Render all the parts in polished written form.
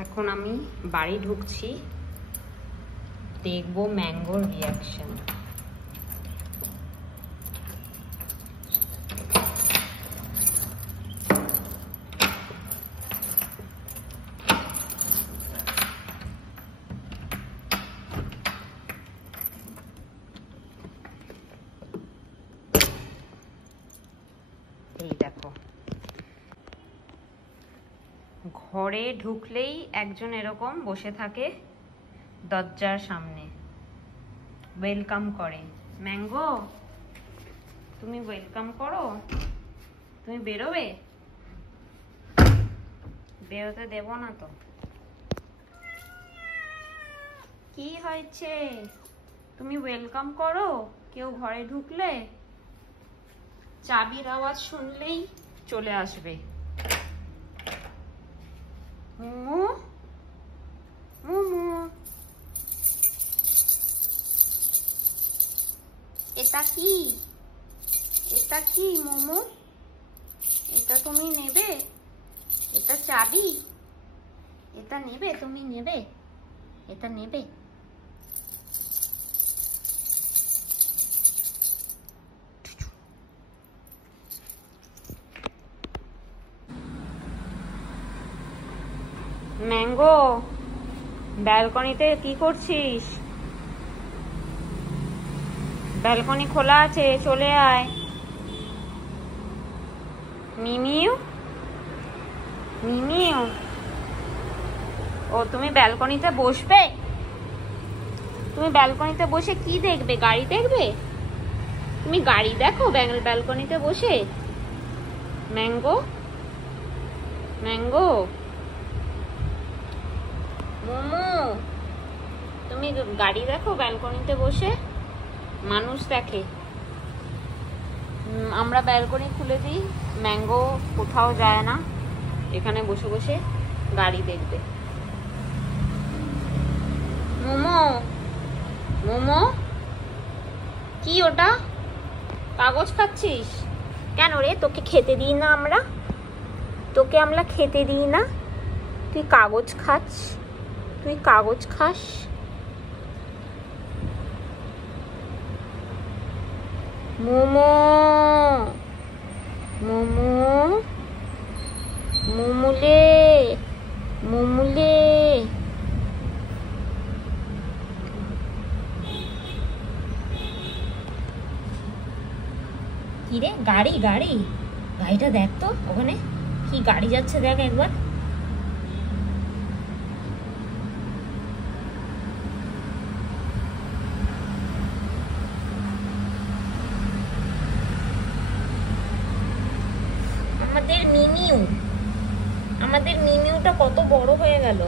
এখন আমি বাড়ি ঢুকছি, দেখবো ম্যাঙ্গোর রিয়াকশন। এই দেখো, ঘরে ঢুকলেই একজন এরকম বসে থাকে দরজার সামনে, ওয়েলকাম করে। ম্যাঙ্গো, তুমি ওয়েলকাম করো, তুমি বেরোবে? বেরোতে দেব না তো। কি হয়েছে? তুমি ওয়েলকাম করো, কেউ ঘরে ঢুকলে চাবির আওয়াজ শুনলেই চলে আসবে। মোমো, মোমো, এটা কি? এটা কি মোমো? এটা তুমি নেবে? এটা চাবি? এটা নেবে? তুমি নেবে? এটা নেবে? ম্যাঙ্গো, ব্যালকনিতে কি করছিস? ব্যালকনি খোলা আছে, চলে আয়। মিমিউ, মিমিউ, ও তুমি ব্যালকনিতে বসবে? তুমি ব্যালকনিতে বসে কি দেখবে? গাড়ি দেখবে? তুমি গাড়ি দেখো ব্যালকনিতে বসে? ম্যাঙ্গো, ম্যাঙ্গো, মোমো, তুমি গাড়ি দেখো ব্যালকনিতে বসে? মানুষ দেখে। আমরা ব্যালকনি খুলে দিই, ম্যাঙ্গো কোথাও যায় না, এখানে বসে বসে গাড়ি দেখবে। মোমো, মোমো, কি ওটা? কাগজ খাচ্ছিস কেন রে? তোকে খেতে দিই না আমরা? তোকে আমরা খেতে দিই না, তুই কাগজ খাস? তুই কাগজ খাস? মোমো, মোমো, মোমুলে, মোমুলে, কি রে? গাড়ি, গাড়ি, গাড়িটা দেখ তো, ওখানে কি গাড়ি যাচ্ছে দেখ একবার। আমাদের মিমিউ, আমাদের মিমিউটা কত বড় হয়ে গেল,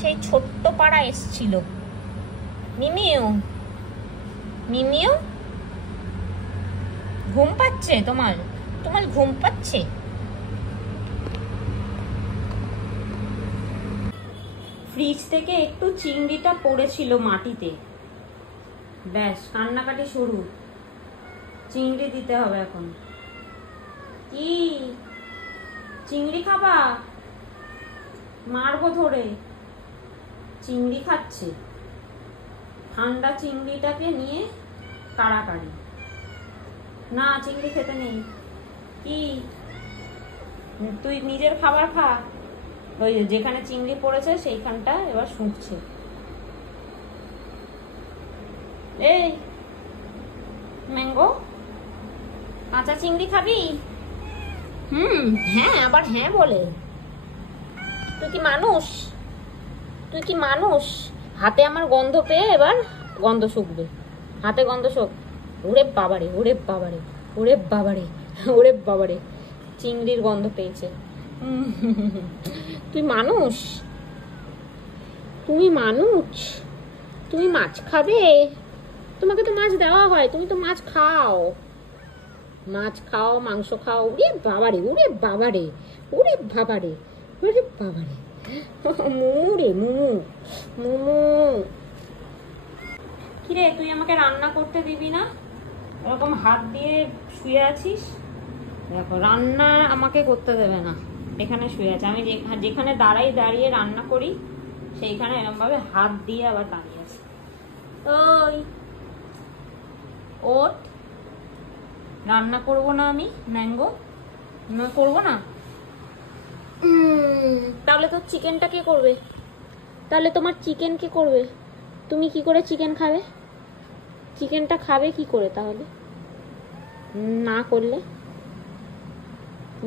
সেই ছোট্ট পাড়া এসছিল। মিমিউ, মিমিউ, ঘুম পাচ্ছে তোমার? তোমার ঘুম পাচ্ছে? ফ্রিজ থেকে একটু চিংড়িটা পড়েছিল মাটিতে, ব্যাস কান্নাকাটি শুরু। চিংড়ি দিতে হবে এখন। কি চিংড়ি খাবা? মারবো ধরে। চিংড়ি খাচ্ছে, ঠান্ডা চিংড়িটাকে নিয়ে কাড়াকাড়ি। না, চিংড়ি খেতে নেই। কি তুই নিজের খাবার খা। ওই যেখানে চিংড়ি পড়েছে সেইখানটা এবার শুঁকছে। এই ম্যাঙ্গো, কাঁচা চিংড়ি খাবি? হ্যাঁ, আবার হ্যাঁ বলে। তুই কি মানুষ? তুই কি মানুষ? হাতে আমার গন্ধ পেয়ে এবার গন্ধ শুকবে। হাতে গন্ধ শুক। ওরে বাবারে, ওরে বাবারে, ওরে বাবারে, ওরে বাবারে, চিংড়ির গন্ধ পেয়েছে। তুই মানুষ? তুমি মানুষ? তুমি মাছ খাবে? তোমাকে তো মাছ দেওয়া হয়, তুমি তো মাছ খাও। মাছ খাও, মাংস খাও। ওরে বাবারে, ওরে বাবারে, ওরে বাবারে, ওরে বাবারে, মোমো রে, মোমো, মোমো। কিরে, তুই আমাকে রান্না করতে দিবি না? এরকম হাত দিয়ে শুয়ে আছিস। দেখো, রান্না আমাকে করতে দেবে না। এখানে শুয়ে আছে। আমি যেখানে দাঁড়িয়ে রান্না করি সেইখানে এরকম ভাবে হাত দিয়ে আবার দাঁড়িয়ে আছে। ওই ওট রান্না করবো না আমি, ম্যাঙ্গো করবো না। তাহলে তো চিকেনটা কে করবে? তাহলে তোমার চিকেন কে করবে? তুমি কি করে চিকেন খাবে? চিকেনটা খাবে কি করে তাহলে না করলে?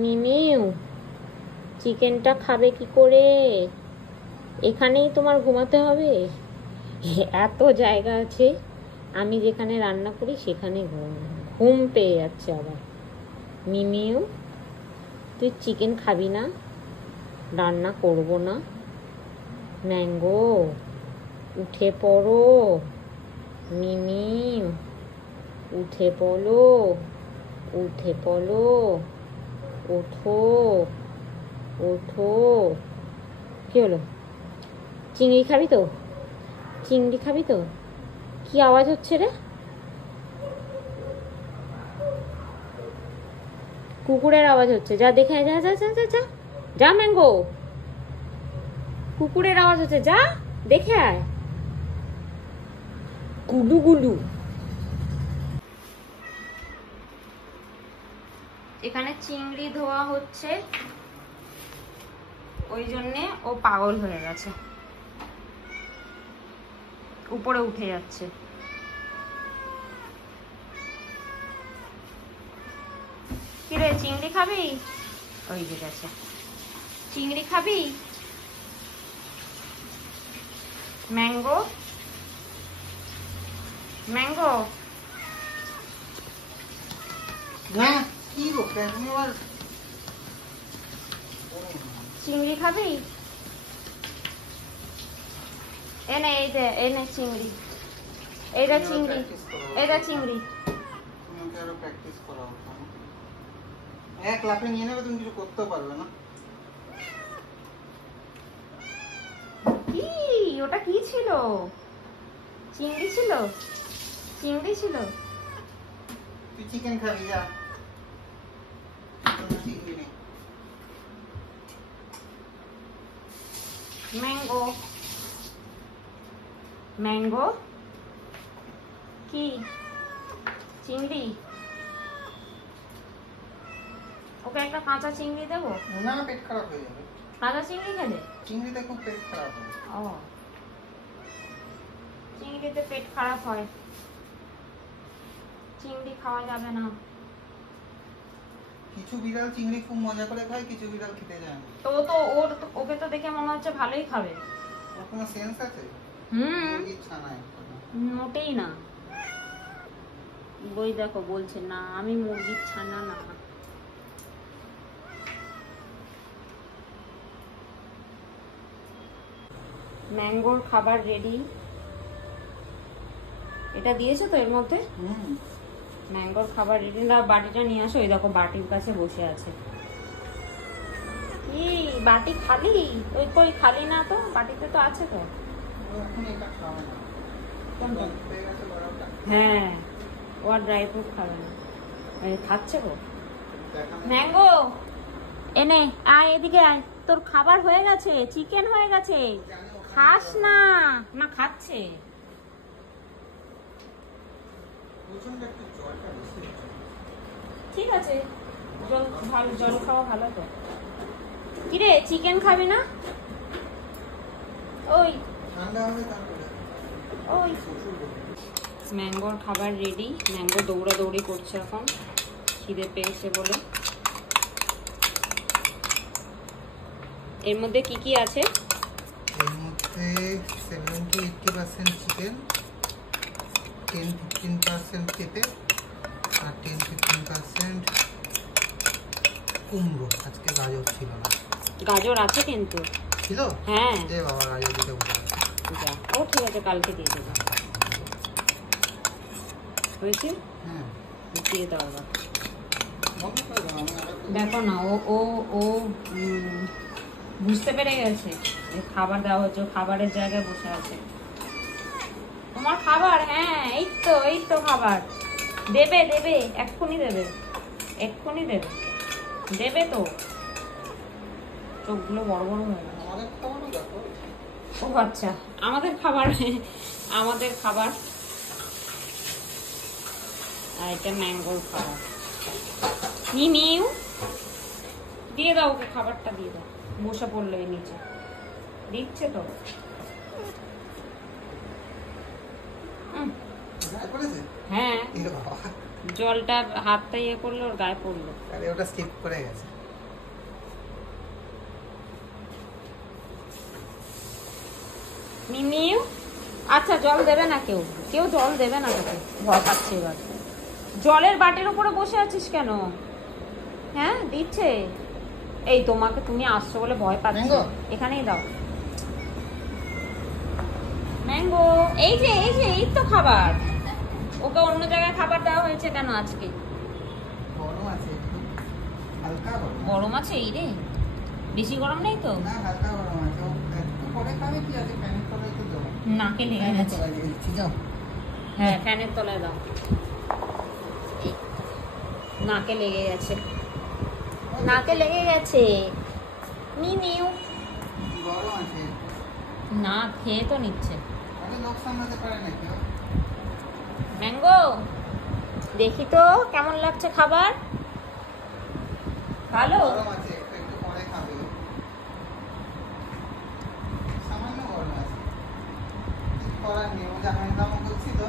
মিমিউ চিকেনটা খাবে কি করে? এখানেই তোমার ঘুমাতে হবে? এত জায়গা আছে, আমি যেখানে রান্না করি সেখানে ঘুম পেয়ে যাচ্ছে আবার। মিমিউ তুই চিকেন খাবি না? রান্না করবো না? ম্যাঙ্গো উঠে পড়ো, মিমিউ উঠে পড়ো, উঠে পড়ো, ওঠো ওঠো। কি হলো? চিংড়ি খাবি তো? চিংড়ি খাবি তো? কি আওয়াজ হচ্ছে রে? কুকুরের আওয়াজ হচ্ছে, যা দেখে যা যা যা যা যা যা ম্যাঙ্গো, কুকুরের আওয়াজ হচ্ছে, যা দেখে আয়। গুলু গুলু। এখানে চিংড়ি ধোয়া হচ্ছে, ওই জন্যে ও পাগল হয়ে গেছে, উপরে উঠে যাচ্ছে। কিরে চিংড়ি খাবি? ওই যে গেছে। চিংড়ি খাবি? ম্যাঙ্গো ম্যাঙ্গো চিংড়ি খাবি? এনে এই যে এনে চিংড়ি, এইটা চিংড়ি, এইটা চিংড়ি। এক লাফে নিয়ে নেবে, তুমি কিছু করতেও পারবে না। কি ওটা কি ছিল? চিংড়ি ছিল, চিংড়ি ছিল। তুই চিকেন খাবি যা, চিংড়ি নেই। ম্যাঙ্গো ম্যাঙ্গো কি চিংড়ি? ওকে একটা কাঁচা চিংড়ি দেবো? না, পেট খারাপ হয়ে যাবে কাঁচা চিংড়ি খেলে। চিংড়িতে খুব পেট খারাপ হয়। ও চিংড়িতে পেট খারাপ হয়, চিংড়ি খাওয়া যাবে না। কিছু বিড়াল চিংড়ি খুব মজা করে খায়, কিছু বিড়াল খেতে যায় না। তো ওকে তো দেখে মনে হচ্ছে ভালোই খাবে। ওর কোনো সেন্স আছে? ইচ্ছা নাই, মোটেই না। বই দেখো বলছে না আমি মুরগির ছানা না। ম্যাঙ্গোর খাবার রেডি। এটা দিয়েছো তো এর মধ্যে? ম্যাঙ্গোর খাবার রেডি। না বাটিটা নিয়ে আসো, ওই দেখো বাটির কাছে বসে আছে। কি বাটি খালি? ওই কই খালি না তো, বাটিতে তো আছে তো। হ্যাঁ ও আর ড্রাই ফ্রুট খাবে না, খাচ্ছে গো। ম্যাঙ্গো এনে আয়, এদিকে আয়, তোর খাবার হয়ে গেছে, চিকেন হয়ে গেছে, খাস না? না খাচ্ছে। ঠিক আছে, জল খাওয়া ভালো তো। কিরে চিকেন খাবি না? ওই ওই ম্যাঙ্গোর খাবার রেডি। ম্যাঙ্গো দৌড়াদৌড়ি করছে এখন, খিদে পেয়েছে বলে। এর মধ্যে কি কি আছে? এর মধ্যে 70-80% চিকেন, 10-15% পেঁপে আর 10-15% কুমড়ো। আজকে গাজর ছিল না। গাজর আছে কিন্তু। ছিল? হ্যাঁ। এ বাবা, গাজর দিতে ভুলে গেছি। যা, ও ঠিক আছে, কালকে দিয়ে দেবো। হয়েছে? হ্যাঁ, দিয়ে দাও আবার। দেখো দেখো না, ও ও ও বুঝতে পেরে গেছে খাবার দেওয়া হচ্ছে, খাবারের জায়গায় বসে আছে। তোমার খাবার? হ্যাঁ এই তো খাবার। দেবে দেবে, এক্ষুনি দেবে, এক্ষুনি দেবে, দেবে তো। চোখগুলো বড় বড় হয়ে গেছে। আমাদের খাবারও দেখো। ও আচ্ছা, আমাদের খাবার আমাদের খাবার। আর এটা ম্যাঙ্গোর খাবার। মিমিউ দিয়ে দাও ওকে, খাবারটা দিয়ে দাও। বসে পড়লো এই নিচে, দিচ্ছে তো। গায়ে পড়েছে? হ্যাঁ, এ বাবা, জলটা হাতটা ইয়ে করলো, ওর গায়ে পড়লো। আরে ওটা স্কিপ করে গেছে। মিমিউ আচ্ছা, জল দেবে না কেউ? কেউ জল দেবে না তোকে? ভয় পাচ্ছে এবার। জলের বাটির উপরে বসে আছিস কেন? হ্যাঁ দিচ্ছে। এই তোমাকে, তুমি আসছো বলে ভয় পাচ্ছি। ম্যাঙ্গো? এখানেই দাও ম্যাঙ্গো। এই যে এই যে, এই তো খাবার। ওকে অন্য জায়গায় খাবার দেওয়া হয়েছে কেন আজকে? গরম আছে একটু, হালকা গরম। গরম আছে এই রে? বেশি গরম নেই তো? না, হালকা গরম আছে। ও একটু পরে খাবে, কি আছে ফ্যানের তলায় তো দেবো। নাকে লেগে গেছে। তলায় দিয়ে দিচ্ছি, যাও। হ্যাঁ, ফ্যানের তলায় দাও। নাকে লেগে গেছে, নাকে লেগে গেছে। মিমিউ গরম আছে। না খেয়ে তো নিচ্ছে। আরে লোক সামলাতে পারে না কেউ। ম্যাঙ্গো দেখি তো কেমন লাগছে খাবার? ভালো? গরম আছে, একটু একটু পরে খাবে। সামান্য গরম আছে, কিছু করার নেই। ও জামাই দাম করছিল।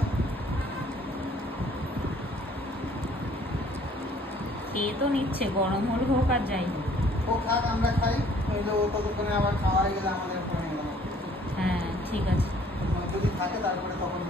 খেয়ে তো নিচ্ছে, গরম হল হোক আর যাই হোক। ও খাক, আমরা খাই। ওই যে ও ততক্ষণে আবার খাওয়া হয়ে গেলে আমাদের ফোনে গেলাম। হ্যাঁ ঠিক আছে। যদি থাকে তারপরে তখন